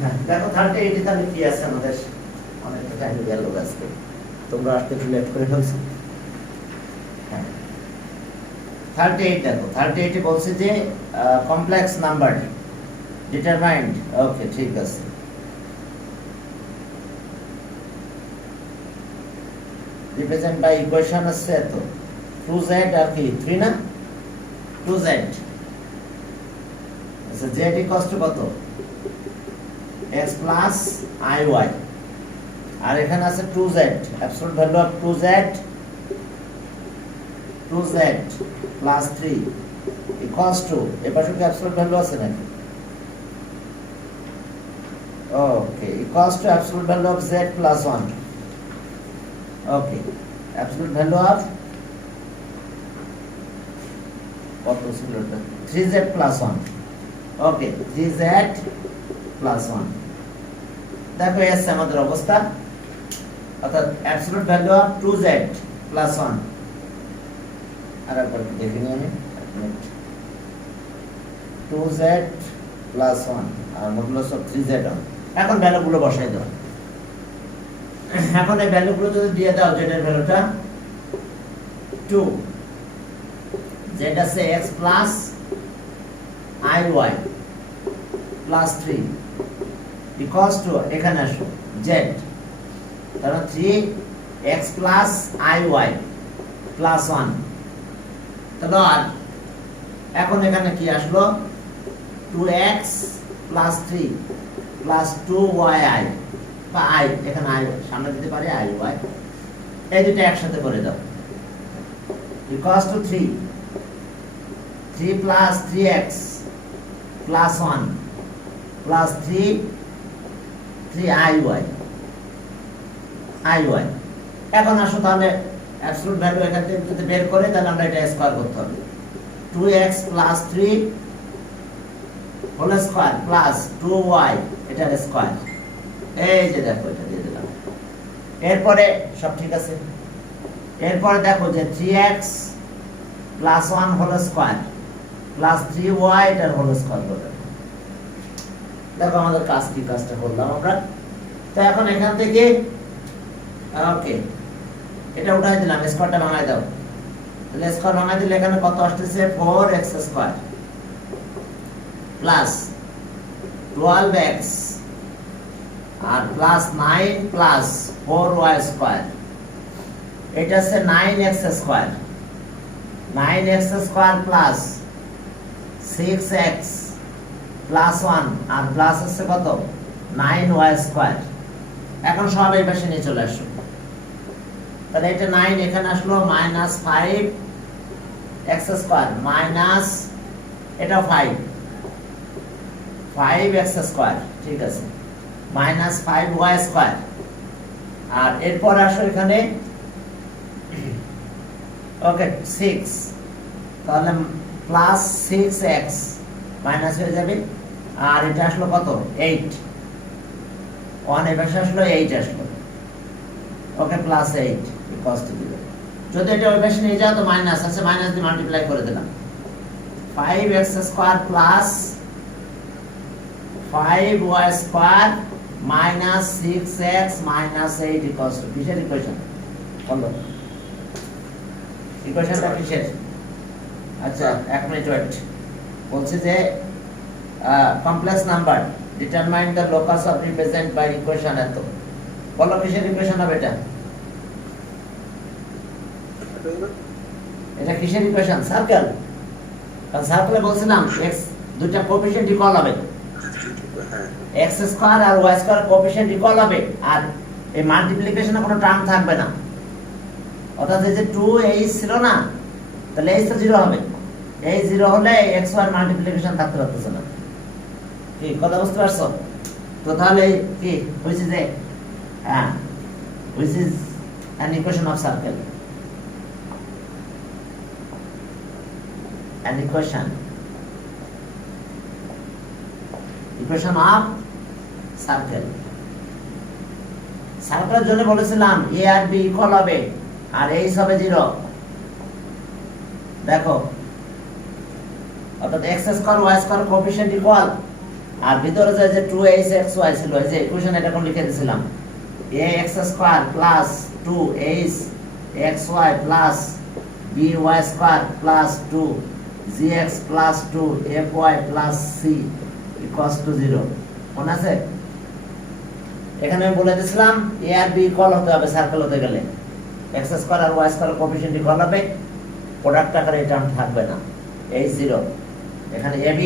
হ্যাঁ দেখো 38 তাহলে কি আছে আমাদের অনেকটা টাইম গেল আজকে তোমরা আসতে একটু লেট করে ফেলছো। হ্যাঁ 38 দেখো 38 এ বলছে যে কমপ্লেক্স নাম্বার ডিটারমাইন্ড। ওকে ঠিক আছে, রিপ্রেজেন্ট বাই ইকুয়েশন আছে তো 2z আর কি 3 না 2z আচ্ছা z ইকুয়ালস টু কত x প্লাস iy আর এখানে আছে 2z absolute value of 2z plus 3 equals to এর পাশে কি অ্যাবসলিউট ভ্যালু আছে নাকি ওকে equals to absolute value of z plus 1 okay absolute value of কত ছিল এটা 3z প্লাস 1 ওকে 3z প্লাস 1 দেখো এস আমাদের অবস্থা অর্থাৎ absolute value of 2z plus 1 আর একবার দেখে নিই আমি 2z plus 1 R modulus of 3z এখন ভ্যালুগুলো বসাই দাও। এখন এই ভ্যালুগুলো যদি দিয়ে দাও z এর ভ্যালুটা 2 z আছে x plus iy plus 3 equals to এখানে আসো z তাহলে 3x প্লাস iy প্লাস 1 তাহলে আর এখন এখানে কি আসলো 2x প্লাস 3 প্লাস 2yi বা i এখানে i সামনে দিতে পারি iy এই দুটো একসাথে করে দাও equals to 3 plus 3x plus 1 plus 3iy এখন আসো তাহলে অ্যাবসলিউট ভ্যালু এখান থেকে যদি বের করে তাহলে আমরা এটা স্কয়ার করতে হবে 2x plus 3 whole square plus 2y এটার স্কয়ার এই যে দেখো এটা দিয়ে দিলাম। এরপরে সব ঠিক আছে, এরপরে দেখো যে 3x plus 1 whole square plus 3y এটার হোল স্কয়ার করতে দেখো আমাদের কাজ কি কাজটা করলাম আমরা। তো এখন এখান থেকে ওকে এটা উঠাই দিলাম স্কয়ারটা ভাঙাই দাও তাহলে স্কয়ার ভাঙাই দিলে এখানে কত আসছে 4x স্কয়ার প্লাস 12x আর প্লাস 9 প্লাস 4y স্কয়ার এটা আছে 9x square 9x square plus 6x plus 1 আর প্লাস আছে কত 9y স্কয়ার। এখন সব এই পাশে নিয়ে চলে আসো তাহলে এটা 9 এখানে আসলো মাইনাস 5x স্কয়ার মাইনাস এটা 5x স্কয়ার ঠিক আছে মাইনাস 5y স্কয়ার আর এরপর আসো এখানে ওকে 6 তাহলে প্লাস 6x মাইনাস হয়ে যাবে আর এটা আসলো কত 8 1 এর পাশে আসলো 8 আসলো ওকে প্লাস 8 ইকুয়ালস টু 0 যদি এটা ওই পাশে নিয়ে যাও তো মাইনাস আছে মাইনাস দিয়ে মাল্টিপ্লাই করে দিলাম 5x square plus 5y square minus 6x minus 8 equals to কিসের ইকুয়েশন বলো ইকুয়েশনটা কিসের আচ্ছা এক মিনিট ওয়েট বলছে যে complex number determine the locus of represent by equation এত বলো কিসের ইকুয়েশন হবে এটা কিসের ইকুয়েশন সার্কেল কারণ সার্কেলে বলছিলাম x দুইটা কোএফিশিয়েন্ট ইকুয়াল হবে x স্কয়ার আর y স্কয়ার কোএফিশিয়েন্ট ইকুয়াল হবে আর এই মাল্টিপ্লিকেশনে কোনো টার্ম থাকবে না অর্থাৎ এই যে 2h ছিল না তাহলে h তো 0 হবে এই 0 হলে x y মাল্টিপ্লিকেশন থাকতে পারতেছে না কি কথা বুঝতে পারছো তো তাহলে কি হইছে যে which is an equation of circle an equation of circle সার্কেলের জন্য বলেছিলাম a আর b ইকুয়াল হবে আর h হবে 0 দেখো অর্থাৎ x square y square coefficient equal আর ভিতরে যে 2hxy ছিল এই যে ইকুয়েশন এটা কোন লিখে দিয়েছিলাম ax square plus 2hxy plus by square plus 2gx plus 2fy plus c equals to 0 মনে আছে? এখানে আমি বলে দিয়েছিলাম a আর b ইকুয়াল হতে হবে সার্কেল হতে গেলে x স্কয়ার আর y স্কয়ার কোএফিশিয়েন্ট ইকুয়াল হবে, প্রোডাক্ট আকারে এই টার্ম থাকবে না, এই 0 এখানে ab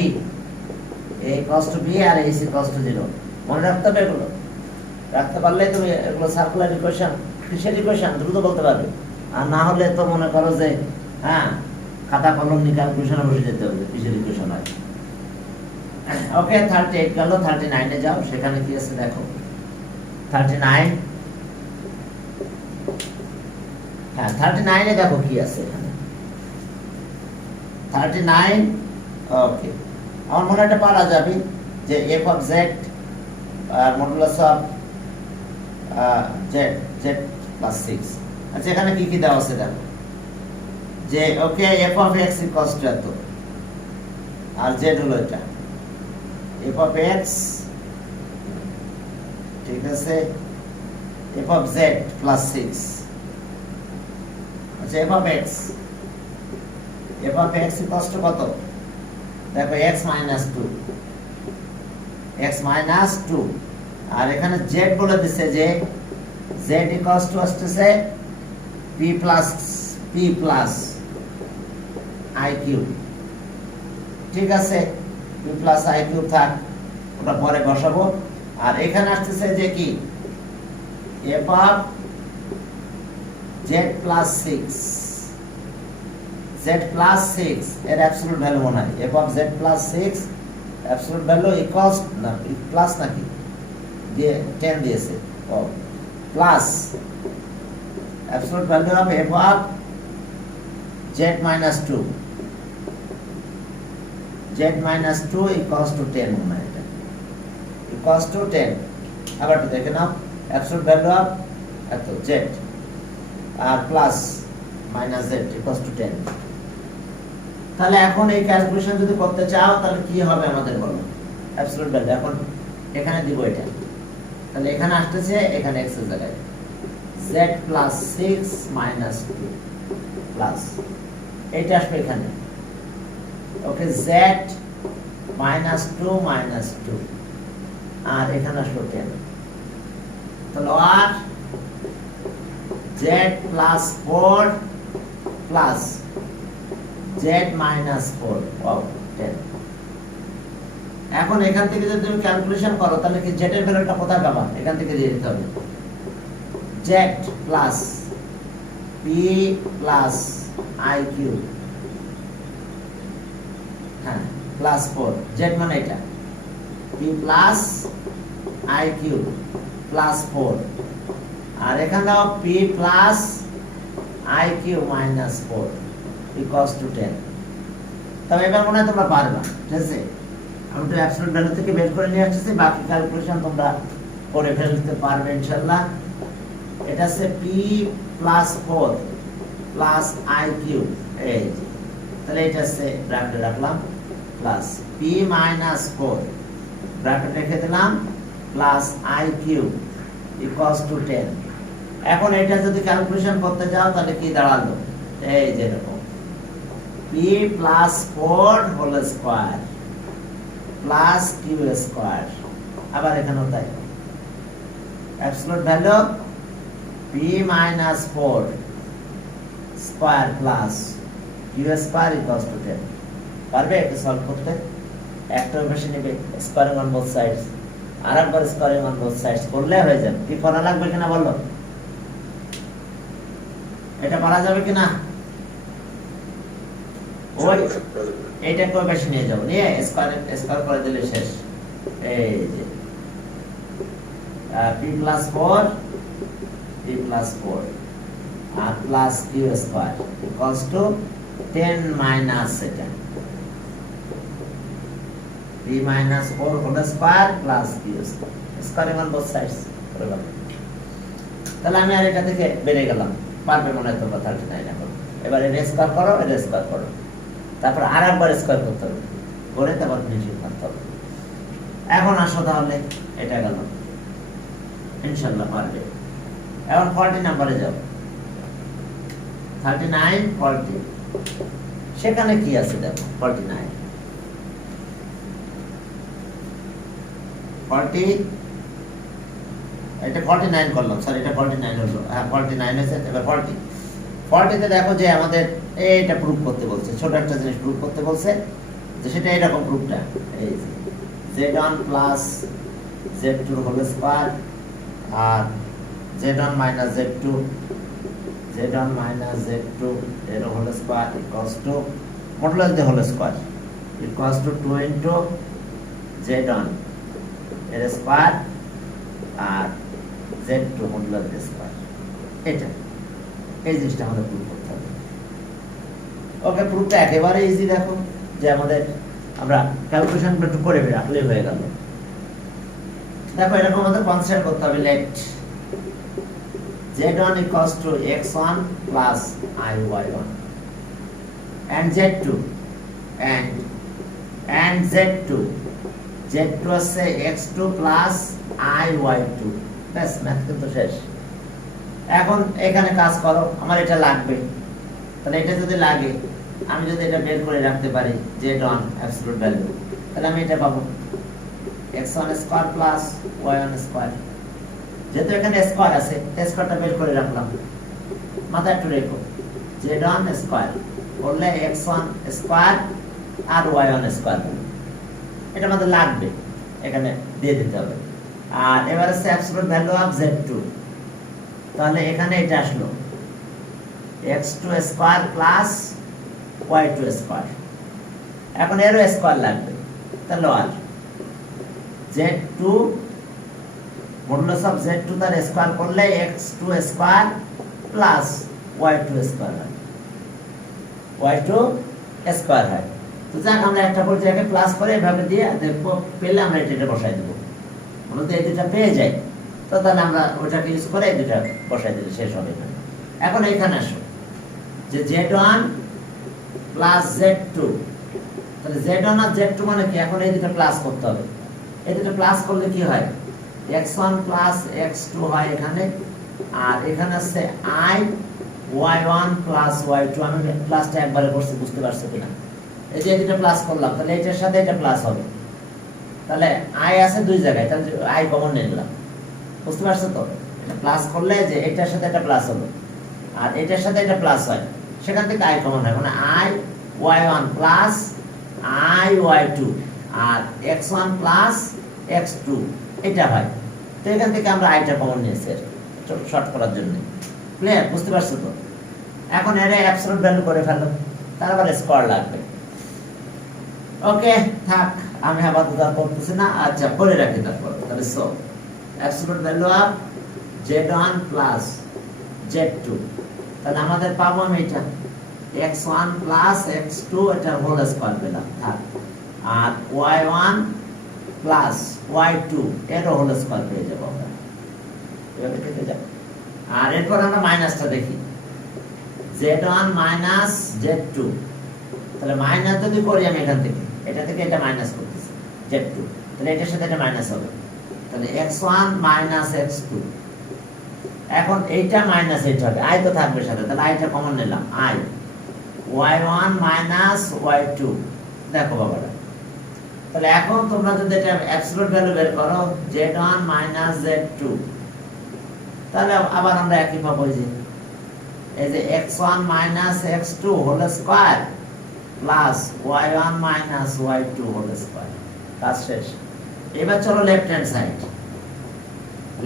a equals to b আর ac ইকুয়ালস টু 0 মনে রাখতে হবে। এগুলো রাখতে পারলে তুমি এগুলো সার্কুলার ইকুয়েশন কিসের ইকুয়েশন দ্রুত বলতে পারবে, আর না হলে তো মনে করো যে হ্যাঁ খাতা কলম নিয়ে ক্যালকুলেশনে বসে যেতে হবে কিসের ইকুয়েশন হয়। ওকে 38 গেল, 39 এ যাও, সেখানে কি আছে দেখো 39 হ্যাঁ 39 এ দেখো কি আছে এখানে 39 ওকে আমার মনে একটা পারা যাবে যে f of z modulus of z z plus 6। আচ্ছা এখানে কি কি দেওয়া আছে দেখো যে ওকে f of x equals to এত আর z হলো এটা f of x ঠিক আছে f of z plus 6। আচ্ছা f of x equals to কত দেখো x minus 2 x minus 2 আর এখানে z বলে দিছে যে z equals to আসছে p plus i cube, ঠিক আছে p plus i cube থাক, ওটা পরে বসাবো। আর এখানে আসছে যে কি f of z plus 6 z plus 6 এর অ্যাবসলিউট ভ্যালু মনে হয় f of z plus 6 absolute value equals না প্লাস নাকি দিয়ে 10 দিয়েছে ও plus absolute value of f of z minus 2 equals to 10 মনে হয় এটা equals to 10। আবার তো দেখে নাও অ্যাবসলিউট ভ্যালু অফ এত z আর plus minus z equals to 10। তাহলে এখন এই ক্যালকুলেশন যদি করতে চাও তাহলে কি হবে আমাদের বলো অ্যাবসলিউট ভ্যালু এখন এখানে দিব এটা, তাহলে এখানে আসছে এখানে x এর জায়গায় z plus 6 minus 2 প্লাস এইটা আসবে এখানে ওকে z minus 2 minus 2 আর এখানে আসবে 10, তাহলে আর z plus 4 plus z minus 4 wow 10। এখন এখান থেকে যদি তুমি ক্যালকুলেশন করো তাহলে কি z এর ভ্যালুটা কোথায় পাবা, এখান থেকে দিয়ে দিতে হবে z plus p plus i cube হ্যাঁ প্লাস 4 z মানে এটা p plus i cube plus 4 আর এখানে দাও p plus i cube minus 4 equals to 10। তবে এবার মনে হয় তোমরা পারবা, ঠিক আছে আমি তো অ্যাবসলিউট ভ্যালু থেকে বের করে নিয়ে আসছি, বাকি ক্যালকুলেশন তোমরা করে ফেলতে পারবে ইনশাআল্লাহ। এটা আছে p plus 4 plus i cube এই তাহলে এটা আছে ব্র্যাকেটে রাখলাম প্লাস p minus 4 ব্র্যাকেটে রেখে দিলাম plus i cube equals to 10। এখন এটা যদি ক্যালকুলেশন করতে যাও তাহলে কি দাঁড়ালো এই যে এরকম p plus 4 whole square plus q square, আবার এখানেও তাই absolute value p minus 4 square plus q square equals to 10। পারবে এটা সলভ করতে? একটা বেশি নেবে স্কয়ারিং অন বোথ সাইডস, আরেকবার স্কয়ারিং অন বোথ সাইডস করলে হয়ে যাবে। কি করা লাগবে কিনা বলো, এটা পারা যাবে কিনা? ওই এইটা কই বেশি নিয়ে যাও, নিয়ে স্কয়ার করে দিলে শেষ। এই যে p plus 4 আর plus q square equals to 10 minus এটা p minus 4 whole square plus q square squaring on both sides করে দাও। তাহলে আমি আর এটা থেকে বেরিয়ে গেলাম, পারবে মনে হয় তোমরা 39 এখন। এবার এটা স্কয়ার করো, এটা স্কয়ার করো, তারপর আরেকবার স্কয়ার করতে হবে, করে তারপর ফিনিশিং করতে হবে। এখন আসো তাহলে, এটা গেল, ইনশাল্লাহ পারবে। এখন 40 নম্বরে যাও, 39 40, সেখানে কি আছে দেখো, 49 40, এটা 49 করলাম, সরি এটা 49 হলো, হ্যাঁ 49 হয়েছে। এবার 40 তে দেখো যে আমাদের এইটা প্রুফ করতে বলছে, ছোট একটা জিনিস প্রুফ করতে বলছে, যে সেটা এরকম প্রুফটা, এই যে z1 plus z2 whole square আর z1 মাইনাস z2 এর whole square equals to modulus the whole square equals to 2 into z1 এর স্কয়ার আর z2 মডুলাস দি স্কয়ার। এটা এই জিনিসটা আমাদের প্রুফ করতে হবে। ওকে, প্রুফটা একেবারে ইজি। দেখো যে আমাদের আমরা ক্যালকুলেশন একটু করে রাখলে হয়ে গেল। দেখো এরকম আমাদের কনসিডার করতে হবে, late z1 equals to x1 plus iy1 and z2 and z2 হচ্ছে x2 plus iy2। ব্যাস, ম্যাথ কিন্তু শেষ। এখন এখানে কাজ করো, আমার এটা লাগবে, তাহলে এটা যদি লাগে, আমি যদি এটা বের করে রাখতে পারি z1 অ্যাবসলিউট ভ্যালু, তাহলে আমি এটা পাবো x1 square plus y1 square. যেহেতু এখানে স্কয়ার আছে, স্কয়ারটা বের করে রাখলাম, মাথায় একটু রেখো, z1 স্কয়ার করলে x1 স্কয়ার আর y1 স্কয়ার, এটা আমাদের লাগবে, এখানে দিয়ে দিতে হবে। আর এবার আছে অ্যাবসলিউট ভ্যালু অফ z2, তাহলে এখানে এটা আসলো x2 square plus y2 square. এখন এরও স্কয়ার লাগবে, তাহলে আর z2 মডুলাস অফ z2 তার স্কয়ার করলে x2 square plus y2 square হয়, y2 স্কয়ার হয়। তো যাক, আমরা একটা পর্যায়ে প্লাস করে এভাবে দিয়ে দেখবো, পেলে আমরা এটা বসাই দেবো। মূলত এই দুটা পেয়ে যাই, তো তাহলে আমরা ওটাকে ইউজ করে এই দুটা বসাই দিলে শেষ হবে। এখন এখানে আসো যে z1 প্লাস z2, তাহলে z1 আর z2 মানে কি, এখন এই দুটো প্লাস করতে হবে। এই দুটো প্লাস করলে কি হয়, x1 প্লাস x2 হয় এখানে, আর এখানে আছে i y1 প্লাস y2। আমি প্লাসটা একবারে করছি, বুঝতে পারছো কিনা? এই যে দুটো প্লাস করলাম, তাহলে এটার সাথে এটা প্লাস হবে, তাহলে i আছে দুই জায়গায়, তাহলে i কমন নিলাম, বুঝতে পারছো তো? এটা প্লাস করলে যে এটার সাথে এটা প্লাস হবে আর এটার সাথে এটা প্লাস হয়, সেখান থেকে i কমন হয়, মানে i y1 plus i y2 আর x1 প্লাস x2 এটা হয়। তো এখান থেকে আমরা আইটা কমন নিয়েছি শর্ট করার জন্য। ক্লিয়ার? বুঝতে পারছো তো? এখন এর অ্যাবসলিউট ভ্যালু করে ফেলো, তারপর স্কয়ার লাগবে। ওকে, থাক, আমি আবার দুবার করতেছি না, আচ্ছা করে রাখি তারপর। তাহলে so absolute value of z1 plus z2, তাহলে আমাদের পাবো আমি এটা x1 প্লাস x2 এটা হোল স্কয়ার পেলাম, থাক, আর y1 প্লাস y2 এর হোল স্কয়ার পেয়ে যাবো আমরা, এভাবে কেটে যাবে। আর এরপর আমরা মাইনাসটা দেখি, z1 মাইনাস z2, তাহলে মাইনাস যদি করি আমি এখান থেকে, এটা থেকে এটা মাইনাস করতেছি z2, তাহলে এটার সাথে এটা মাইনাস হবে, তাহলে x1 মাইনাস x2। এখন এইটা মাইনাস এইটা হবে, i তো থাকবে সাথে, তাহলে আইটা কমন নিলাম, i y1 মাইনাস y2। দেখো বাবারা, তাহলে এখন তোমরা যদি এটা অ্যাবসলিউট ভ্যালু বের করো z1 মাইনাস z2, তাহলে আবার আমরা একই পাবো, যে এই যে x1 minus x2 whole square plus y1 minus y2 whole square. কাজ শেষ। এবার চলো left hand side.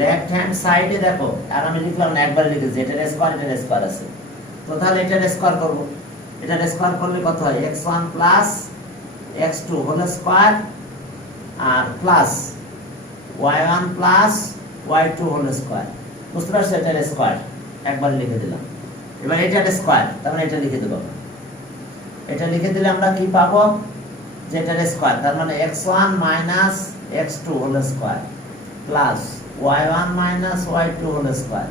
Left hand সাইডে দেখো, আর আমি লিখলাম না, একবার লিখেছি, এটার স্কয়ার এটার স্কয়ার আছে, তো তাহলে এটার স্কয়ার করব। এটার স্কয়ার করলে কত হয়, x1 plus x2 whole square আর plus y1 plus y2 whole square. বুঝতে পারছো? এটার স্কয়ার একবার লিখে দিলাম। এবার এটার স্কয়ার, তার মানে এটা লিখে দেব। এটা লিখে দিলে আমরা কি পাবো, যে এটার স্কয়ার, তার মানে x1 minus x2 whole square plus y1 minus y2 whole square.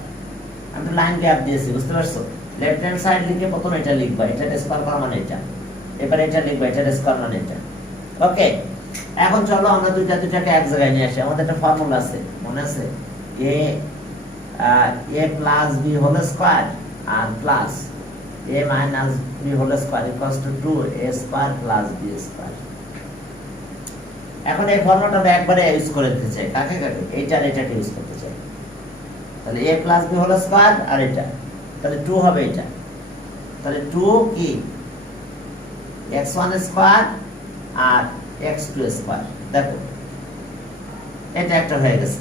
আমি লাইন গ্যাপ দিয়েছি, বুঝতে পারছো? লেফট হ্যান্ড সাইড লিখে প্রথম এটা লিখবা, এটার স্কয়ার করা মানে এটা, এবার এটা লিখবা, এটার স্কয়ার মানে এটা। ওকে, এখন চলো আমরা দুইটাকে এক জায়গায় নিয়ে আসি। আমাদের একটা ফর্মুলা আছে, মনে আছে? a plus b whole square আর plus a minus b whole square equals to 2a square plus b square. এখন এই ফর্মুলাটা আমরা একবারে ইউজ করে দিতে চাই। কাকে কাকে? এটাকে ইউজ করতে চাই। তাহলে a plus b whole square আর এটা, তাহলে 2 হবে এটা। তাহলে 2 কি x1 স্কয়ার আর x2 স্কয়ার। দেখো এটা একটা হয়ে গেছে,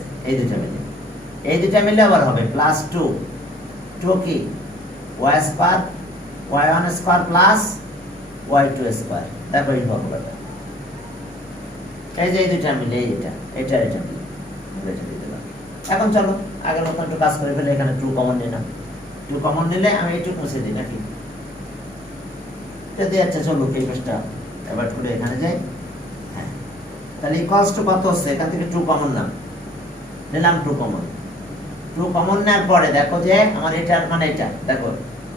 এই দুটো মিলে আবার হবে প্লাস 2 কি y square y1 square plus y2 square. দেখো এই ফর্মুলাটা, এই যে এই দুটো মিলে এটা মিলে দিয়ে দিলাম। এখন চলো আগের মতো একটু কাজ করে ফেলে। এখানে 2 কমন নিলাম, 2 কমন নিলে আমি এইটুকু মুছে দিই নাকি? যদি আচ্ছা চলো এই পাশটা অ্যাভয়েড করে এখানে যাই। হ্যাঁ, তাহলে ইকুয়ালস টু কত হচ্ছে? এখান থেকে 2 কমন নিলাম 2 কমন নেওয়ার পরে দেখো যে আমার এটার মানে এটা দেখো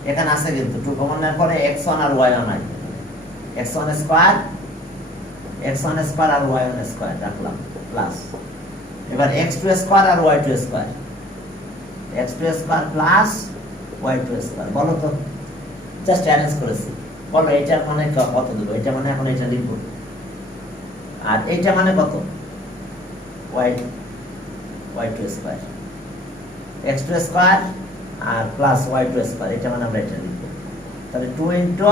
এখানে আছে কিন্তু 2 কমন নেওয়ার পরে x1 আর y1 আছে। x1 স্কয়ার আর y1 স্কয়ার রাখলাম প্লাস, এবার x2 স্কয়ার আর y2 square, x2 square plus y2 square. বলো তো, জাস্ট অ্যারেঞ্জ করেছি। বলো এটার মানে কত দেব? এটা মানে এখন এটা লিখব, আর এইটা মানে কত? y2 স্কয়ার, x2 স্কয়ার আর প্লাস y2 স্কয়ার, এটা মানে আমরা এটা লিখব। তাহলে 2 into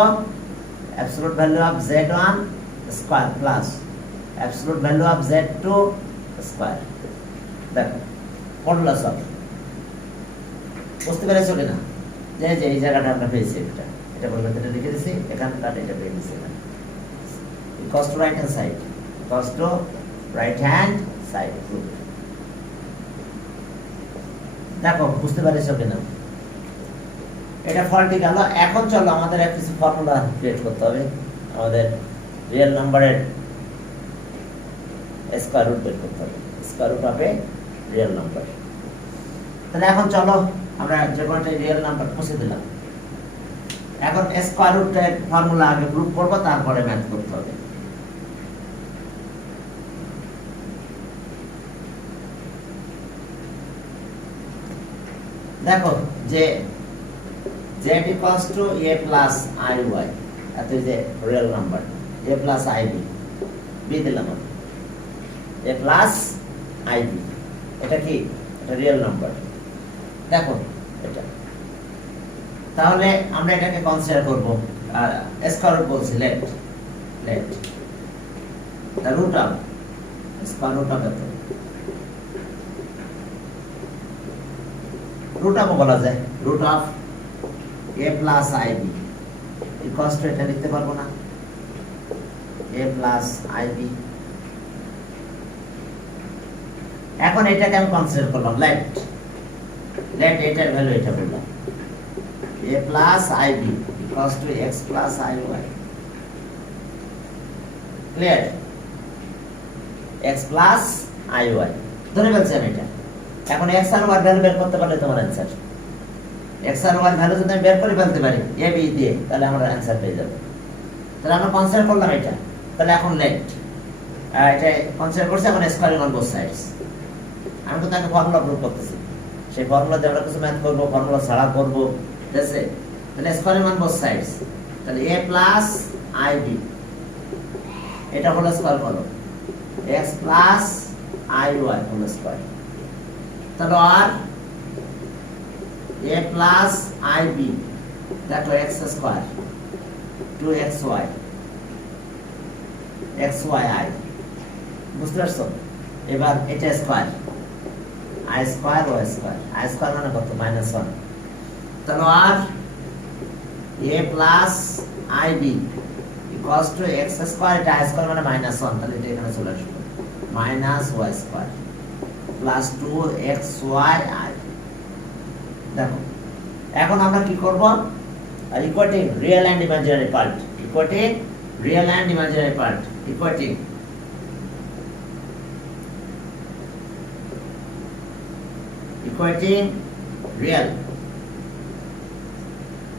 absolute value of z1 square plus absolute value of z2 square. দেখো মডুলাস অফ, বুঝতে পেরেছো কিনা? যে এই জায়গাটা আমরা পেয়েছি, এটা বলতে এটা লিখে দিছি, এখানটা এটা পেয়ে দিছি। এখানে equals to right hand side, দেখো বুঝতে পেরেছো কিনা? এটা ফলটি গেল। এখন চলো আমাদের কিছু ফর্মুলা ক্রিয়েট করতে হবে। আমাদের রিয়েল নাম্বারের স্কয়ার রুট বের করতে হবে, স্কয়ার রুট হবে রিয়েল নাম্বার। তাহলে এখন চলো আমরা যে কোনো একটা রিয়েল নাম্বার মুছে দিলাম। এখন স্কয়ার রুটের ফর্মুলা আগে প্রুফ করব, তারপরে ম্যাথ করতে হবে। দেখো যে z equals to a plus iy, এত যে real number a plus ib, b দিলাম a plus ib, এটা কি? এটা রিয়েল নাম্বার। দেখো এটা, তাহলে আমরা এটাকে কনসিডার করব স্কয়ার রুট বলছি, let the root of square root of কত? রুট অফ বলা যায়, root of a plus ib equals to, এটা লিখতে পারবো না, a plus ib। এখন এটাকে আমি কনসিডার করলাম লেট এটার ভ্যালু এটা বললাম a plus ib equals to x plus iy, clear? x plus iy ধরে ফেলছেন এটা। এখন x আর y ভ্যালু বের করতে পারলে তোমার অ্যানসার। x আর y ভ্যালু যদি আমি বের করে ফেলতে পারি a b দিয়ে, তাহলে আমরা অ্যানসার পেয়ে যাব। তাহলে আমরা কনসিডার করলাম এটা। তাহলে এখন লেট এটা কনসিডার করছি, এখন স্কয়ারিং অন বোথ সাইডস। আমি তো তাকে ফর্মুলা প্রুফ করতেছি, সেই ফর্মুলা দিয়ে আমরা কিছু ম্যাথ করব, ফর্মুলা ছাড়া করব, ঠিক আছে? তাহলে স্কয়ারিং অন বোথ সাইডস, তাহলে a plus ib এটা হলো স্কয়ার করো x plus iy হলো স্কয়ার। তাহলে আর a plus ib দেখো x স্কয়ার 2xy xyi, বুঝতে পারছো? এবার এটা square i square y square, i square মানে কত? -1। তাহলে আর a plus ib equals to x square, এটা i স্কয়ার মানে -1, তাহলে এটা এখানে চলে আসবে -y স্কয়ার প্লাস 2xyi। দেখো এখন আমরা কি করব? Equating real and imaginary part, equating real and imaginary part, equating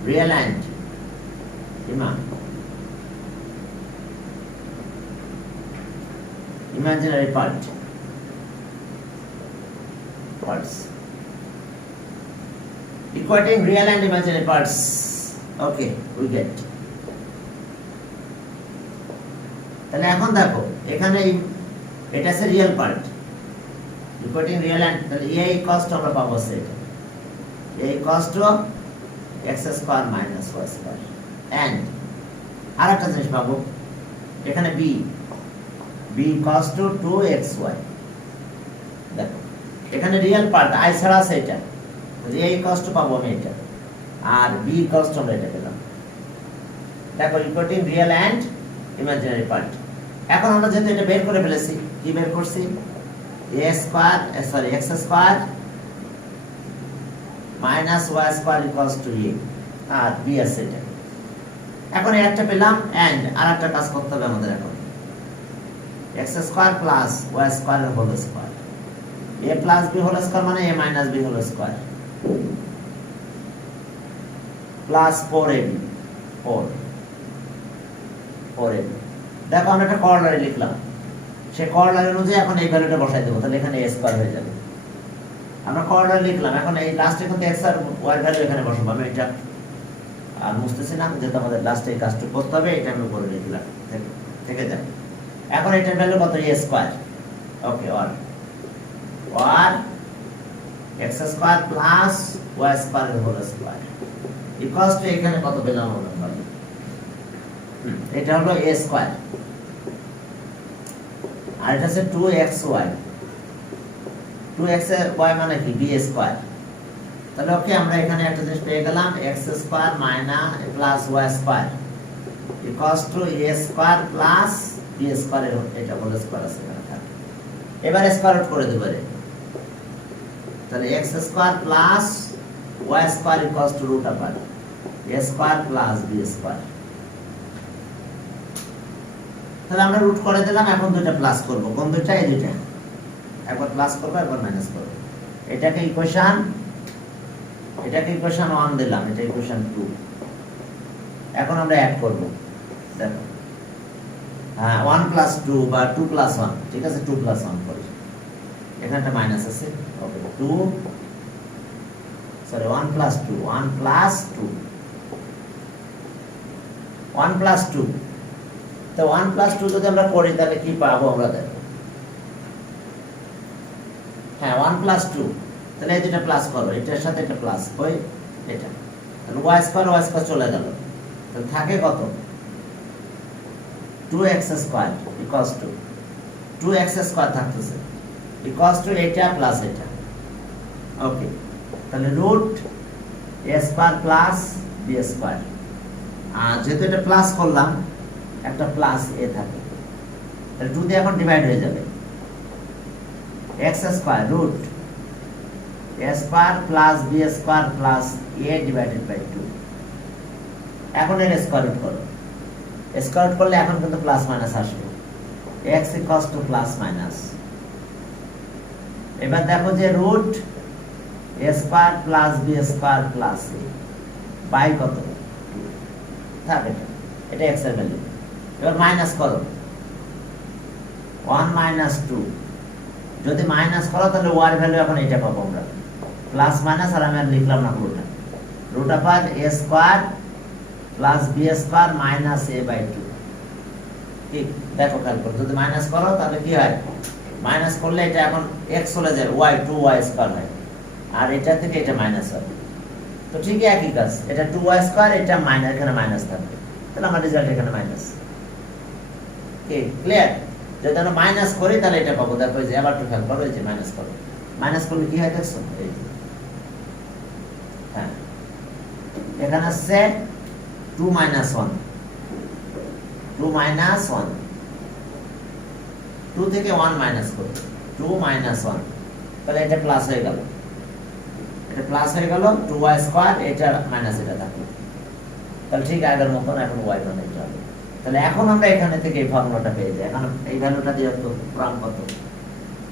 real and ima। imaginary parts. Equating real and imaginary parts. Okay, we get. তাহলে এখন দেখো এখানে এটা আছে real part, equating real and, তাহলে এই কস্ট আমরা পাবো সেটা এই কস্ট x square minus y square and আরেকটা জিনিস পাবো এখানে b cos to 2xy। দেখো এখানে রিয়েল পার্ট i ছাড়া আছে এটা, এই কস্ট পাবো আমি এটা, আর b কস্ট আমরা এটা পেলাম। দেখো equating real and imaginary part. এখন আমরা যেহেতু এটা বের করে ফেলেছি, কি বের করছি a square x square minus y square equals to a, আর b আছে এটা। এখন একটা পেলাম এন্ড আরেকটা কাজ করতে হবে আমাদের। এখন x square plus y square এর whole square, a plus b whole square মানে a minus b whole square plus 4ab 4ab। দেখো আমরা একটা কর্নারে লিখলাম, সেই কর্নার অনুযায়ী এখন এই ভ্যালুটা বসাই দেব, তাহলে এখানে a স্কয়ার হয়ে যাবে। আমরা কর্নার লিখলাম, এখন এই লাস্টে কিন্তু x আর y ভ্যালু এখানে বসাবো। আমি এটা আর মুছতেছি না, যেহেতু আমাদের লাস্টে এই কাজটা করতে হবে, এটা আমি উপরে লিখলাম থেকে যায়। এখন এটার ভ্যালু কত a square, okay, or x square plus y square এর হোল স্কয়ার ইকুয়ালস টু এখানে কত পেলাম আমরা, এটা হলো a স্কয়ার আর এটা হচ্ছে 2xy, 2xy মানে কি b স্কয়ার। তাহলে ওকে আমরা এখানে একটা জিনিস পেয়ে গেলাম x square minus plus y square equals to a square plus b square এর এটা হোল স্কয়ার আছে এখানে। এবারে স্কয়ার রুট করে দেব রে, তাহলে x square plus y square equals to root upper a square plus b square. তাহলে আমরা রুট করে দিলাম, এখন দুটো প্লাস করব, কোন দুটো? এই দুটো, একবার প্লাস করব একবার মাইনাস করব। এটাকে ইকুয়েশন 1 দিলাম, এটা ইকুয়েশন 2। এখন আমরা অ্যাড করব, দেখো হ্যাঁ 1 প্লাস 2 বা 2 প্লাস 1, ঠিক আছে 2 প্লাস 1 করি, এখানে একটা মাইনাস আছে, ওকে 2 সরি 1 প্লাস 2 1 প্লাস 2 1 প্লাস 2। তো 1 প্লাস 2 যদি আমরা করি তাহলে কি পাবো আমরা? দেখো হ্যাঁ 1 প্লাস 2, তাহলে এই দুটো প্লাস করো, এটার সাথে এটা প্লাস ওই এটা, তাহলে y স্কয়ার চলে গেল, তাহলে থাকে কত 2x square equals to 2x square থাকতেছে ইকুয়ালস টু এটা প্লাস এটা, ওকে। তাহলে root a square plus b square, আর যেহেতু এটা প্লাস করলাম একটা প্লাস a থাকে, তাহলে 2 দিয়ে এখন ডিভাইড হয়ে যাবে, x square root a square plus b square plus a divided by 2। এখন এর স্কয়ার রুট করো, স্কয়ার রুট করলে এখন কিন্তু প্লাস মাইনাস আসবে, x equals to plus minus. এবার দেখো যে root a square plus b square plus a by কত থাকে, এটা x এর ভ্যালু। এবার মাইনাস করো 1 মাইনাস 2, যদি মাইনাস করো তাহলে y এর ভ্যালু এখন এটা পাবো আমরা, প্লাস মাইনাস, আর আমি আর লিখলাম না পুরোটা, root upper a square plus b square minus a by 2। ঠিক দেখো খেয়াল করো, যদি মাইনাস করো তাহলে কি হয়, মাইনাস করলে এটা এখন x চলে যায় y 2y স্কয়ার হয়, আর এটা থেকে এটা মাইনাস হয়, তো ঠিক একই কাজ, এটা 2y স্কয়ার, এটা মাইনাস, এখানে মাইনাস থাকবে, তাহলে আমার রেজাল্ট এখানে মাইনাস। কি ক্লিয়ার? যদি আমরা মাইনাস করি তাহলে এটা পাবো, দেখো এই যে আবার একটু খেয়াল করো, এই যে মাইনাস করো, মাইনাস করলে কি হয় দেখছো, এই যে হ্যাঁ এখানে আছে 2 মাইনাস 1 2 মাইনাস 1, 2 থেকে 1 মাইনাস করো 2 মাইনাস 1, তাহলে এটা প্লাস হয়ে গেল, এটা প্লাস হয়ে গেল 2y স্কয়ার, এটা মাইনাস এটা থাকলো, তাহলে ঠিক আগের মতন এখন y বানাইতে হবে। তাহলে এখন আমরা এখানে থেকে এই ফর্মুলাটা পেয়ে যাই, এখন এই ভ্যালুটা দিয়ে তো পুরান কত,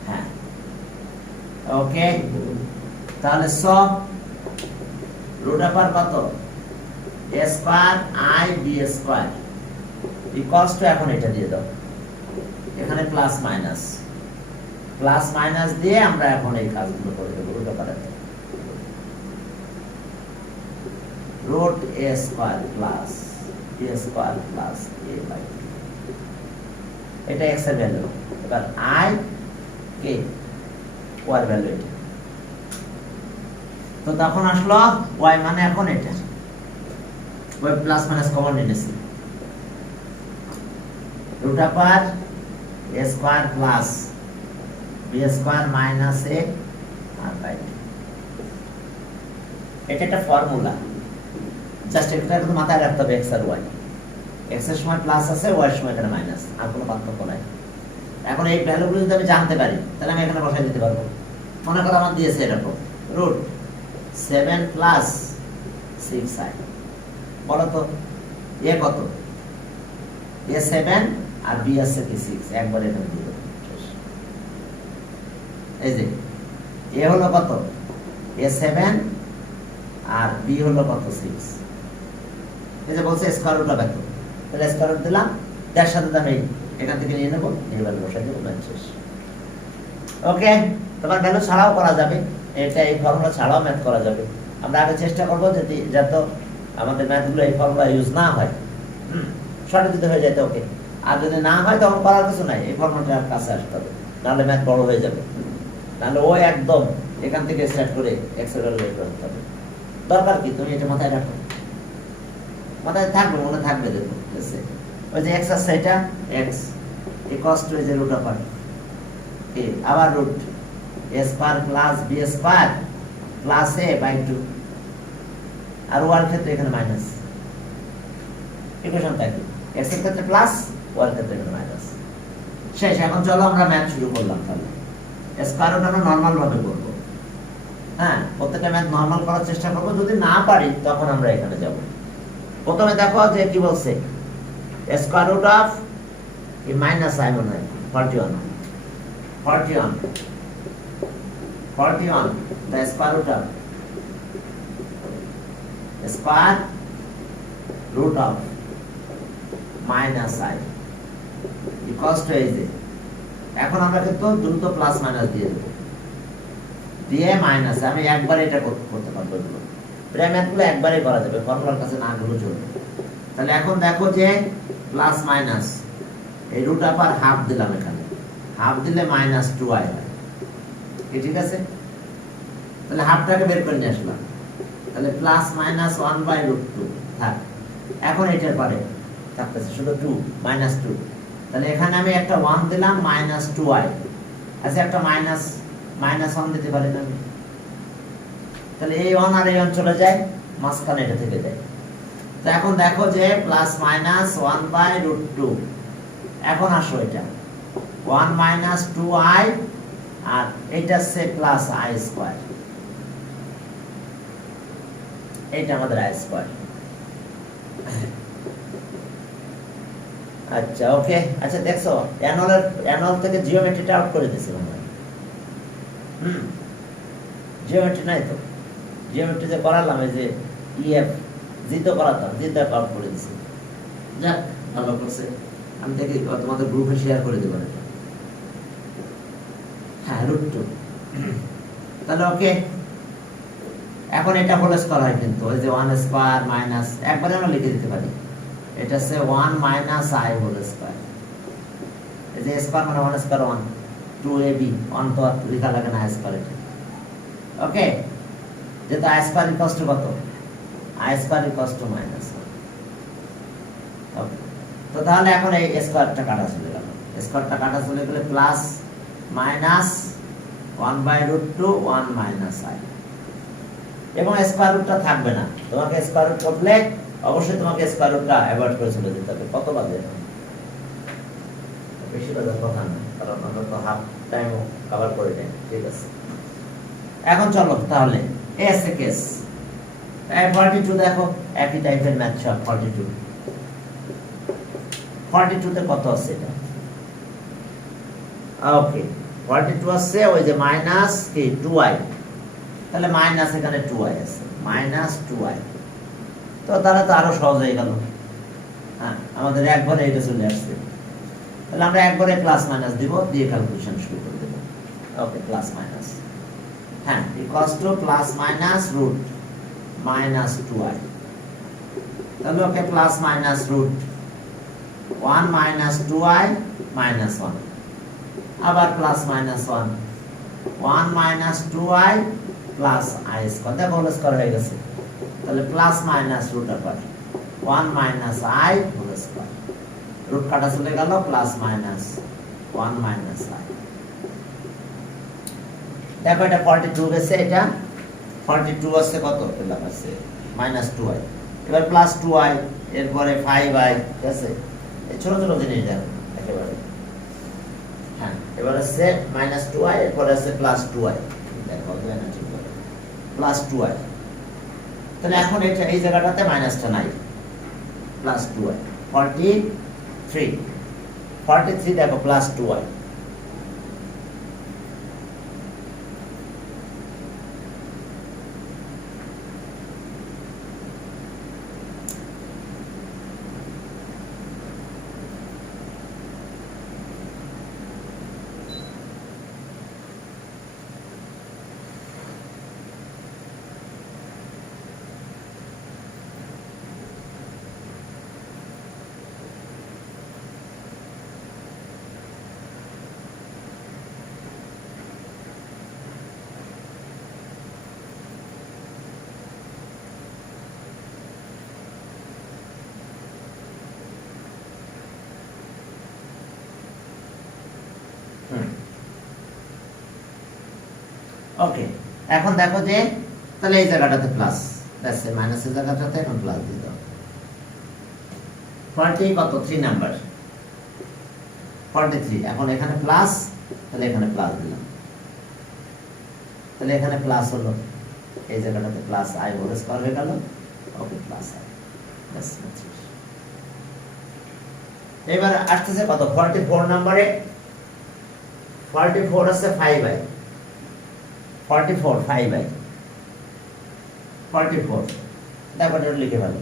হ্যাঁ ওকে। তাহলে সব রুট আপার কত a square i b square equals two, এখন এটা দিয়ে দাও এখানে প্লাস মাইনাস দিয়ে আমরা এখন এই কাজগুলো করে দেবো উল্টো পাল্টা root a square plus b square plus a by 2 এটা x এর ভ্যালু এবার I কে y এর ভ্যালু এটা তো তখন আসলো y মানে এখন এটা y প্লাস মাইনাস কমন নিয়েছি root upper a square plus b square minus a r by 2 এটা একটা ফর্মুলা জাস্ট এটা একটু মাথায় রাখতে হবে x আর y x এর সময় প্লাস আছে y এর সময় এখানে মাইনাস আর কোনো পার্থক্য নাই এখন এই ভ্যালুগুলো যদি আমি জানতে পারি তাহলে আমি এখানে বসাই দিতে পারবো মনে করো আমার দিয়েছে এরকম রুট 7 প্লাস 6i বলো তো a কত a 7 আর b আছে কি 6 একবার এখানে দিয়ে দেব এই যে a হলো কত a 7 আর b হলো কত 6 এই যে বলছে স্কয়ার রুট হবে তাহলে স্কয়ার রুট দিলাম তার সাথে আমি এখান থেকে নিয়ে নেব এবার বসাই দেব মান শেষ ওকে তোমার ভ্যালু ছাড়াও করা যাবে এটা এই ফর্মুলা ছাড়াও ম্যাথ করা যাবে আমরা আগে চেষ্টা করব যাতে আমাদের ম্যাথগুলো এই ফর্মুলা ইউজ না হয় শর্ট দিতে হয়ে যায় ওকে আর যদি না হয় তখন করার কিছু নাই এই ফর্মুলাটার কাছে আসতে হবে নাহলে ম্যাথ বড় হয়ে যাবে নাহলে ও একদম এখান থেকে স্টার্ট করে x এর ভ্যালু বের করতে হবে দরকার কি তুমি এটা মাথায় রাখো মাথায় থাকবে মনে থাকবে দেখো ওই যে x আছে এটা x ইকুয়ালস টু যে রুট অফ a আবার root a square plus b square plus a by 2 আর y এর ক্ষেত্রে এখানে মাইনাস ইকুয়েশন থাকে x এর ক্ষেত্রে প্লাস y এর ক্ষেত্রে এখানে মাইনাস শেষ এখন চলো আমরা ম্যাথ শুরু করলাম তাহলে স্কয়ার রুট আমরা নরমাল ভাবে করব হ্যাঁ প্রত্যেকটা ম্যাথ নরমাল করার চেষ্টা করব যদি না পারি তখন আমরা এখানে যাব প্রথমে দেখো যে কি বলছে স্কয়ার রুট অফ এই মাইনাস i মনে হয় 41 the square root of minus i equals to এই যে এখন আমরা কিন্তু দ্রুত প্লাস মাইনাস দিয়ে দেব দিয়ে মাইনাস আমি একবার এটা করতে পারবো এগুলো প্রায় ম্যাথগুলো একবারই করা যাবে ফর্মুলার কাছে না গুলো চলবে তাহলে এখন দেখো যে প্লাস মাইনাস এই রুট আপার হাফ দিলাম এখানে হাফ দিলে মাইনাস 2i হয় ঠিক আছে তাহলে হাফটাকে বের করে নিয়ে আসলাম তাহলে প্লাস মাইনাস 1/√2 থাক এখন এটার পরে থাকতেছে শুধু 2 মাইনাস 2 তাহলে এখানে আমি একটা 1 দিলাম মাইনাস 2i আচ্ছা একটা মাইনাস 1 দিতে পারি না তাহলে এই 1 আর এই 1 চলে যায় মাঝখানে এটা থেকে যায় তো এখন দেখো যে প্লাস মাইনাস 1/√2 এখন আসো এটা 1 মাইনাস 2i আর এটা সে প্লাস i স্কয়ার এটা আমাদের i স্কয়ার আচ্ছা ওকে আচ্ছা দেখছো অ্যানুয়াল থেকে জিওমেট্রিটা আউট করে দিয়েছি আমরা জিওমেট্রি নাই তো জিওমেট্রি যে করালাম এই যে ইএফ জিতো করাতাম জিতো আউট করে দিয়েছি যাক ভালো করছে আমি দেখি তোমাদের গ্রুপে শেয়ার করে দেব এটা হ্যাঁ √2 তাহলে ওকে এখন এটা হোল স্কয়ার হয় কিন্তু ওই যে 1 স্কয়ার মাইনাস একবারে আমরা লিখে দিতে পারি এটা সে 1 মাইনাস i হোল স্কয়ার এই যে স্কয়ার মানে 1 স্কয়ার 1 2ab 1 তো লেখা লাগে না স্কয়ার এটা ওকে যেটা i স্কয়ার ইকুয়ালস টু কত i square equals two minus ওকে তো তাহলে এখন এই স্কয়ারটা কাটা চলে গেল স্কয়ারটা কাটা চলে গেলে প্লাস মাইনাস 1/√2 1 মাইনাস i এবং স্কয়ার রুটটা থাকবে না তোমাকে স্কয়ার রুট করলে অবশ্যই তোমাকে স্কয়ার রুটটা অ্যাভয়েড করে চলে যেতে হবে কত বাজে বেশি বাজার কথা না কারণ আমরা তো হাফ টাইম কভার করে দেন ঠিক আছে এখন চলো তাহলে এস কেস এই 42 দেখো একই টাইপের ম্যাথ সব 42 তে কত আছে এটা ওকে 42 আছে ওই যে মাইনাস কি 2i তাহলে মাইনাস এখানে 2i আছে মাইনাস 2i তো তাহলে তো আরো সহজ হয়ে গেল হ্যাঁ আমাদের একবারে এটা চলে আসছে তাহলে আমরা একবারে প্লাস মাইনাস দিব, দিয়ে ক্যালকুলেশন শুরু করে দেব। ওকে, প্লাস মাইনাস, হ্যাঁ, equals to plus minus root minus 2i। তাহলে okay, plus minus root 1 minus 2i minus 1, আবার plus minus 1 1 minus 2i plus i square. দেখো হোল স্কয়ার হয়ে গেছে। তাহলে প্লাস মাইনাস রুট আবার 1 minus i whole square, root কাটা চলে গেল, প্লাস মাইনাস 1 মাইনাস i। দেখো এটা 42 গেছে, এটা 42 আছে, কত পেলাম আছে মাইনাস 2i, এবার প্লাস 2i, এরপরে 5i, ঠিক আছে? এই ছোট ছোট জিনিস দেখো একেবারে, হ্যাঁ, এবার আছে মাইনাস 2i, এরপরে আছে প্লাস 2i, দেখো না ঠিক করে প্লাস 2i। তাহলে এখন এটা এই জায়গাটাতে মাইনাসটা নাই, প্লাস 2i, 43 দেখো প্লাস 2i। ওকে, এখন দেখো যে তাহলে এই জায়গাটাতে প্লাস, প্লাস মাইনাসের জায়গাটাতে এখন প্লাস দিয়ে দাও। 40 কত 3 নাম্বার 43, এখন এখানে প্লাস, তাহলে এখানে প্লাস দিলাম, তাহলে এখানে প্লাস হলো, এই জায়গাটাতে প্লাস i হোল স্কয়ার হয়ে গেল। ওকে, প্লাস i, ব্যাস। এবার আসতেছে কত 44 নাম্বারে, 44 আছে 5i, 44 5i 44, দেখো এটা লিখে ফেলো,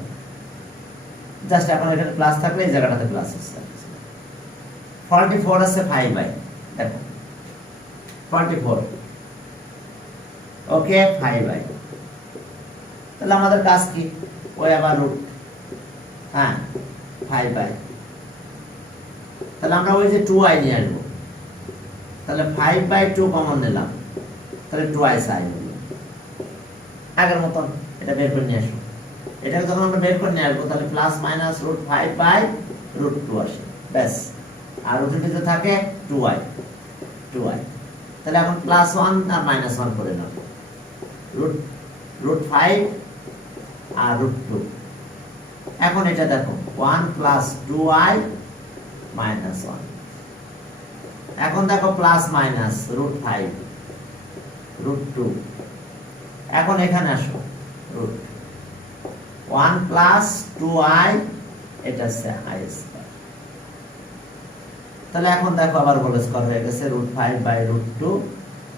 জাস্ট এখন এখানে প্লাস থাকলে এই জায়গাটাতে প্লাস আসছে। 44 আছে 5i, দেখো 44, ওকে 5i। তাহলে আমাদের কাজ কি, ওই আবার রুট, হ্যাঁ 5i, তাহলে আমরা ওই যে 2i নিয়ে আসবো, তাহলে 5/2 কমন নিলাম, তাহলে 2i হলো আগের মতন। এটা বের করে নিয়ে আসবো, এটাকে যখন আমরা বের করে নিয়ে আসবো, তাহলে প্লাস মাইনাস রুট 5/√2 আসে, ব্যাস। আর রুটের ভিতরে থাকে 2i, তাহলে এখন প্লাস 1 আর মাইনাস 1 করে নেব, রুট 5 আর √2। এখন এটা দেখো 1 প্লাস 2i মাইনাস 1, এখন দেখো প্লাস মাইনাস রুট 5 √2, এখন এখানে আসো রুট 1 প্লাস 2i, এটা হচ্ছে i স্কয়ার। তাহলে এখন দেখো আবার হোল স্কয়ার হয়ে গেছে, রুট 5/√2,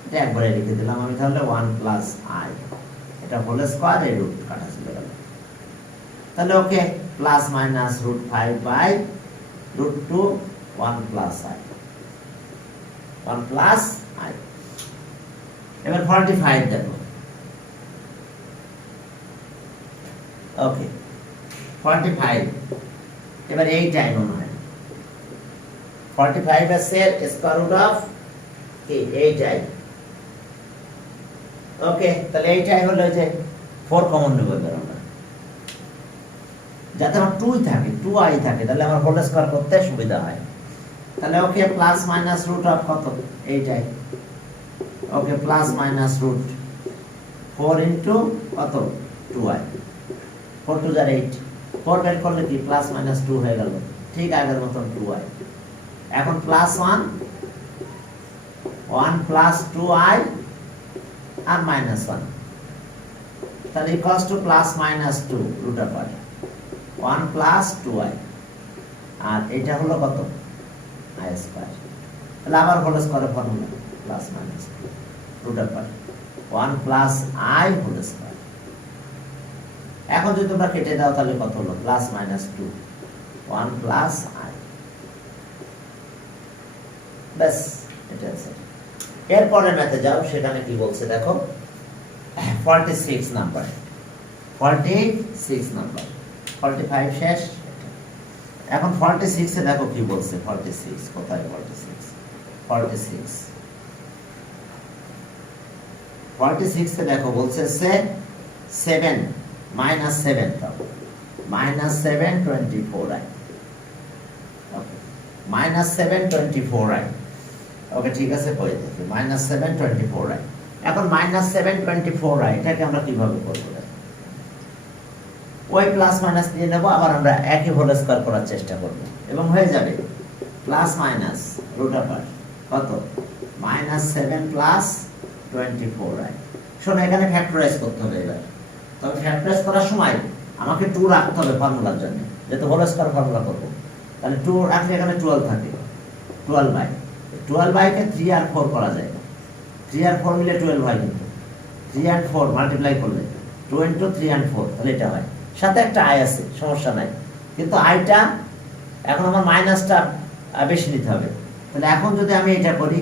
এটা একবারে লিখে দিলাম আমি, তাহলে 1 প্লাস i, এটা হোল স্কয়ার, এই রুট কাটা চলে গেল। তাহলে okay, plus minus root 5/√2, 1 plus i, 1 plus i। এবার 45 দেখো, ওকে 45, এবার 8i মনে হয়, 45 আছে স্কয়ার রুট অফ কি 8i, ওকে। তাহলে 8i হলো যে 4 কমন নেব এবার আমরা, যাতে আমার 2 থাকে, 2i থাকে, তাহলে আমার হোল স্কয়ার করতে সুবিধা হয়। তাহলে okay, plus minus root of কত 8i, ওকে, প্লাস মাইনাস রুট 4 ইনটু কত 2i, 4 2 যার 8, 4 বের করলে কি প্লাস মাইনাস 2 হয়ে গেল, ঠিক আগের মতন 2i। এখন প্লাস 1 প্লাস 2i আর মাইনাস 1, তাহলে equals to plus minus 2 root upper 1 plus 2i, আর এটা হলো কত i স্কয়ার। তাহলে আবার হোল স্কয়ারের formula, plus minus 2 root upper 1 plus i whole square. এখন যদি তোমরা কেটে দাও তাহলে কত হলো, প্লাস মাইনাস 2, 1 প্লাস i। ব্যাস এটা আছে। এরপরের ম্যাথে যাও, সেখানে কি বলছে দেখো, 46 নাম্বার, 46 নাম্বার, 45 শেষ। এখন 46 এ দেখো কি বলছে, 46 কোথায়, 46 এ দেখো বলছে সে 7 -7 দাও, -7 24i, ওকে, -7 24i, ওকে ঠিক আছে, পড়ে দেখি -7 24i। এখন -7 24i এটাকে আমরা কিভাবে করব, ওই প্লাস মাইনাস নিয়ে নেব, আবার আমরা একই হোল স্কয়ার করার চেষ্টা করব এবং হয়ে যাবে প্লাস মাইনাস রুট ওভার কত, -7 প্লাস 24i। শোনো, এখানে ফ্যাক্টরাইজ করতে হবে এবার। তবে ফ্যাক্টরাইজ করার সময় আমাকে 2 রাখতে হবে ফর্মুলার জন্য, যেহেতু হোল স্কয়ার ফর্মুলা করব। তাহলে 2 রাখলে এখানে 12 থাকে, 12 কে 3 আর 4 করা যায়, 3 আর 4 মিলে 12 হয়, কিন্তু 3 and 4 মাল্টিপ্লাই করলে 2 into 3 and 4, তাহলে এটা হয়। সাথে একটা আই আছে, সমস্যা নাই, কিন্তু আইটা এখন আমার মাইনাসটা বেশি নিতে হবে। তাহলে এখন যদি আমি এটা করি,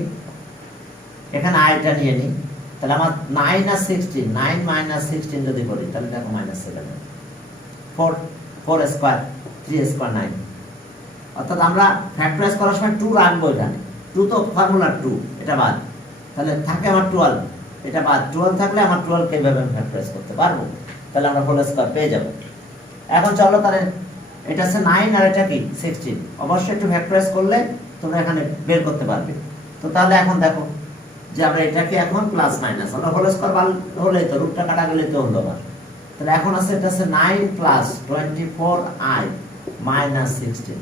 এখানে আইটা নিয়ে নিই, তাহলে আমার 9 আর 16, 9 - 16 যদি করি, তাহলে দেখো -7, 4 স্কয়ার 3 স্কয়ার 9। অর্থাৎ আমরা ফ্যাক্টরাইজ করার সময় 2 রাখবো, এখানে 2 তো ফর্মুলার 2, এটা বাদ, তাহলে থাকে আমার 12, এটা বাদ, 12 থাকলে আমার 12 কে এইভাবে আমি ফ্যাক্টরাইজ করতে পারবো, তাহলে আমরা হোল স্কয়ার পেয়ে যাব। এখন চলো, তাহলে এটা আছে 9 আর এটা কি 16, অবশ্যই একটু ফ্যাক্টরাইজ করলে তোমরা এখানে বের করতে পারবে। তো তাহলে এখন দেখো যে আমরা এটাকে এখন প্লাস মাইনাস, আমরা হোল স্কয়ার হলেই তো রুটটা কাটা গেলে তো হলো না। তাহলে এখন আছে এটা আছে 9 প্লাস 24i মাইনাস 16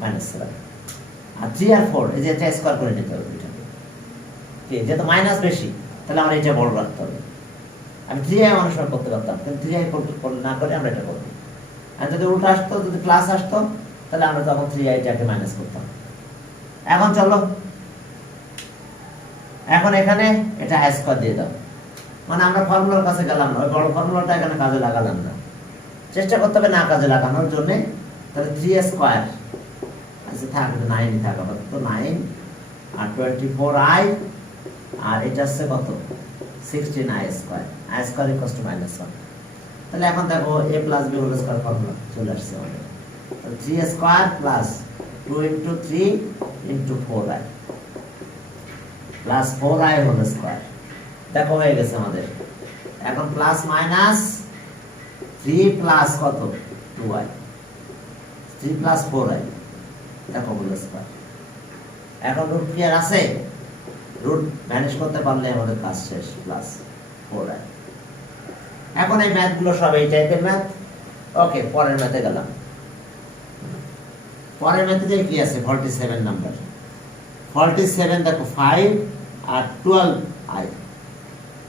মাইনাস 7, আর 3 আর 4 এই যে এটা স্কয়ার করে নিতে হবে এটাকে, ঠিক, যেহেতু মাইনাস বেশি তাহলে আমরা এটা বড় রাখতে হবে। আমি 3i অনেক সময় করতে পারতাম, কিন্তু 3i না করে আমরা এটা করবো। আর যদি উল্টা আসতো, যদি প্লাস আসতো, তাহলে আমরা তখন 3i টাকে মাইনাস করতাম। এখন চলো, এখন এখানে এটা i স্কয়ার দিয়ে দাও, মানে আমরা ফর্মুলার কাছে গেলাম না, ওই বড় ফর্মুলাটা এখানে কাজে লাগালাম না, চেষ্টা করতে হবে না কাজে লাগানোর জন্য। তাহলে 3 স্কয়ার আচ্ছা থাক, 9ই থাক, আপাতত 9 আর 24i, আর এটা হচ্ছে কত 16i square, i square equals to -1। তাহলে এখন দেখো a plus b whole square formula চলে আসছে আমাদের। তাহলে 3 square plus 2 into 3 into 4i plus 4i whole square, দেখো হয়ে গেছে আমাদের। এখন প্লাস মাইনাস 3 প্লাস কত 2i, 3 প্লাস 4i, দেখো হোল স্কয়ার। এখন রুট ক্লিয়ার আছে, রুট ভ্যানিশ করতে পারলে আমাদের কাজ শেষ, প্লাস 4i। এখন এই ম্যাথগুলো সব এই টাইপের ম্যাথ। ওকে, পরের ম্যাথে গেলাম। পরের ম্যাথে যে কি আছে 47 নাম্বার, 47 দেখো 5 আর 12i,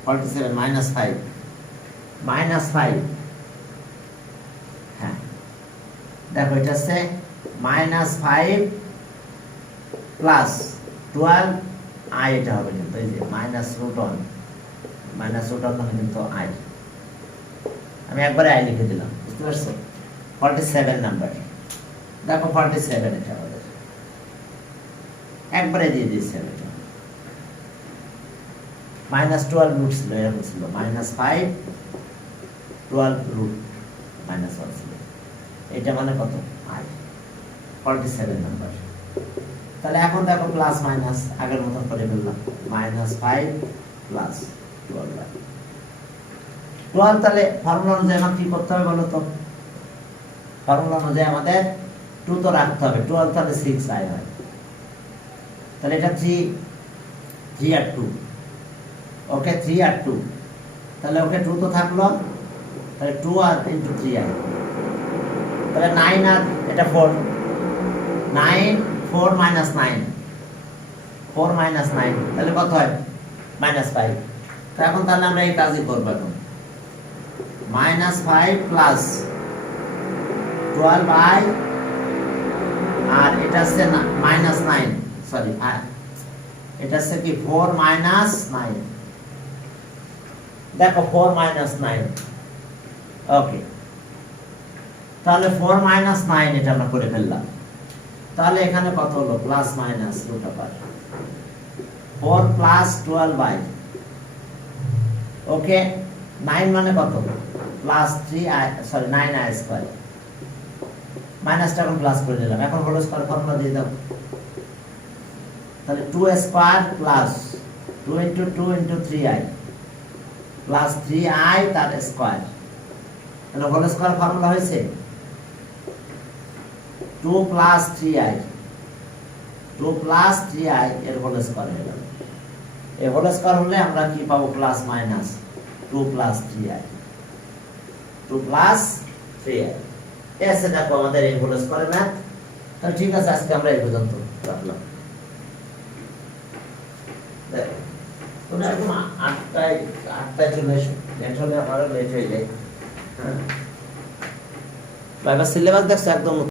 47 -5, হ্যাঁ দেখো এটা আছে -5 প্লাস 12i, এটা হবে কিন্তু এই যে মাইনাস রুট অন মানে কিন্তু i, আমি একবারে i লিখে দিলাম, বুঝতে পারছো। 47 নাম্বার দেখো, 47 এটা আমাদের একবারে দিয়ে দিয়েছে, এটা -12 রুট ছিল, এরকম ছিল, -5 12 রুট -1 ছিল, এটা মানে কত i, 47 নাম্বার। তাহলে এখন দেখো প্লাস মাইনাস আগের মতন করে ফেললাম, -5 প্লাস 12, তাহলে ফর্মুলা অনুযায়ী আমাকে কি করতে হবে বলো তো, ফর্মুলা অনুযায়ী আমাদের 2 তো রাখতে হবে, 12 তাহলে 6i হয়, তাহলে এটা 3 আর 2, ওকে 3 আর 2, তাহলে ওকে 2 তো থাকলো, তাহলে 2 আর ইনটু 3i, তাহলে 9 আর এটা 4, 9 4 minus 9, 4 minus 9, তাহলে কত হয় -5। তো এখন তাহলে আমরা এই কাজই করব, এখন -5 প্লাস 12i, আর এটা আছে -9, সরি এটা আছে কি 4 minus 9, দেখো 4 minus 9, ওকে তাহলে 4 minus 9 এটা আমরা করে ফেললাম। তাহলে এখানে কত হলো plus minus root over 4 plus 12i okay 9 মানে কত plus 3i sorry 9i square মাইনাসটা এখন প্লাস করে দিলাম এখন হোল স্কয়ার ফর্মুলা দিয়ে দাও তাহলে 2 square plus 2 into 2 into 3i plus 3i তার স্কয়ার এটা হোল স্কয়ার ফর্মুলা হয়েছে 2 প্লাস 3i 2 প্লাস 3i এর হোল স্কয়ার হয়ে গেল এই হোল স্কয়ার হলে আমরা কি পাবো plus minus 2 plus 3i 2 plus 3i এসে দেখো আমাদের এই হোল স্কয়ার ম্যাথ তাহলে ঠিক আছে আজকে আমরা এই পর্যন্ত রাখলাম তোমরা একদম 8টায় চলে এসো লেট হলে আমারও লেট হয়ে যায় হ্যাঁ সিলেবাস দেখছো একদম